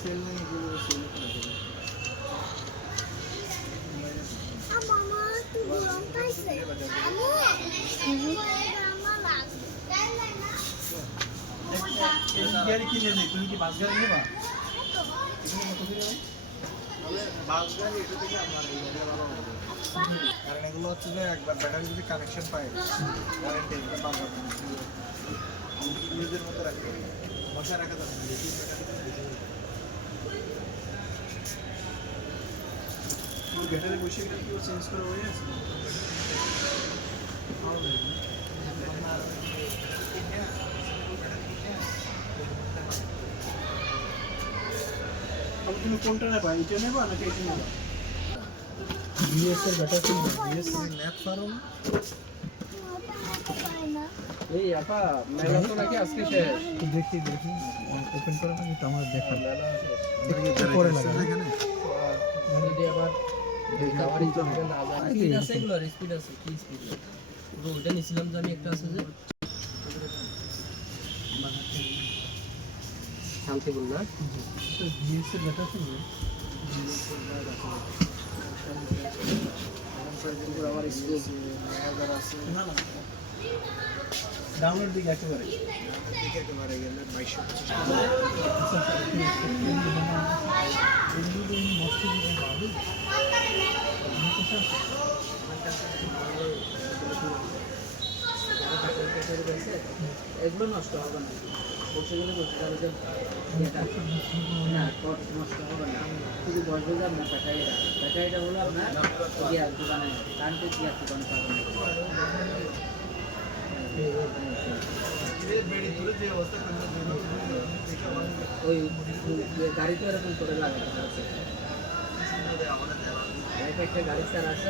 sell নাই এগুলো sell করে দেবে মামা তুই বলন কাইছে আমু মামা লাগ যাই না এই গাড়ি কিনে নে তুমি কি বাস গাড়ি নেবা এখানে কত দিন হবে বাস গাড়ি এটা থেকে আমার এই গাড়ি ভালো হবে কারণ এগুলো হচ্ছে যে একবার ব্যাটারি যদি কানেকশন পায় গ্যারান্টি এটা বারবার নিজের মতো রাখতে হবে বসা রাখা যাবে না ব্যাটারি বসে গেলে কি চেঞ্জ করে হয়ে আছে তুমি কোনটা নেবা এটা নেবা নাকি এটা নেবা বিএস এর ব্যাটারি বিএস ম্যাথ পারো না এই আপা মেলা তো নাকি আজকে শেষ দেখি ওপেন করে আমি তো আমার দেখা একটু পরে লাগে এখানে যদি আবার দেখাবারই তো হবে না স্পিড আছে এগুলো স্পিড আছে কি স্পিড তো ওটা নিছিলাম যে আমি একটা আছে যে শান্তি বল না তো বিএস এর ব্যাটারি আছে আমার স্কুল না না ডাউনলোড দিকে একেবারে গেলে 2225 এগুলো নষ্ট হবে না বসে গেলে বসে যাবে যে না নষ্ট হবে না শুধু বসবে যে আপনার ব্যাটারিটা হলো আপনার গিয়ার দোকানে কারেন্টের গিয়ার দোকানে পাবেন ওই গাড়িতে এরকম করে লাগাতে আছে একটা গাড়ি স্যার আছে